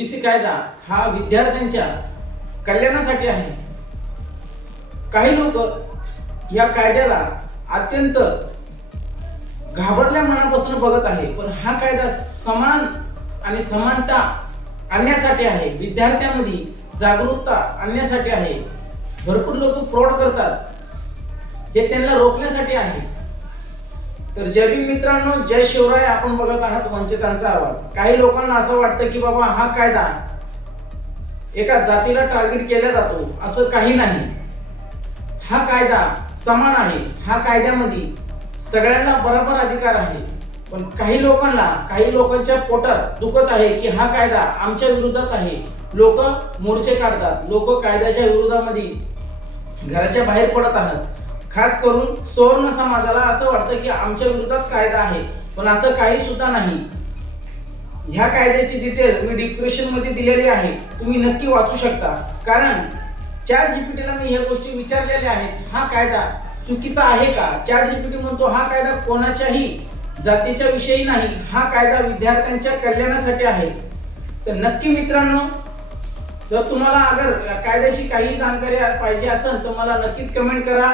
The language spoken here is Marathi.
UGC कायदा हा विद्यार्थ्यांच्या कल्याणासाठी आहे। काही लोक या कायद्याला अत्यंत घाबरल्या मनापासून बघत आहे, पण हा कायदा समान आणि समानता आणण्यासाठी आहे, विद्यार्थ्यांमध्ये जागरूकता आणण्यासाठी आहे। भरपूर लोक फ्रॉड करतात, हे त्यांना रोखण्यासाठी आहे। तर जय भीम मित्रांनो, जय शिवराय। आपण बघत आहात वंचितांचा आवाज। काही लोकांना असं वाटतं की बाबा हा कायदा एका जातीला टार्गेट केला जातो, असं काही नाही। हा कायदा समान आहे, हा कायद्यामध्ये सगळ्यांना बरोबर अधिकार आहे। पण काही लोकांच्या पोटात दुखत आहे की हा कायदा आमच्या विरोधात आहे। लोक मोर्चे काढतात, लोक कायद्याच्या विरोधामध्ये घराच्या बाहेर पडत आहेत। खास करून सवर्ण समाजाला असं वाटतं की आमच्या विरोधात कायदा आहे, पण असं काही सुद्धा नाही। ह्या कायद्याची डिटेल मी डिस्क्रिप्शन मध्ये दिलेली आहे, तुम्ही नक्की वाचू शकता। कारण ChatGPT ला मी ह्या गोष्टी विचारलेल्या आहेत, हा कायदा चुकीचा आहे का? ChatGPT म्हणतो हा कायदा कोणाच्याही जातीच्या विषयी नाही, हा कायदा विद्यार्थ्यांच्या कल्याणासाठी आहे। तर नक्की मित्रांनो, जर तुम्हाला अगर कायद्याची काही जाणकारी पाहिजे असेल तर मला नक्कीच कमेंट करा।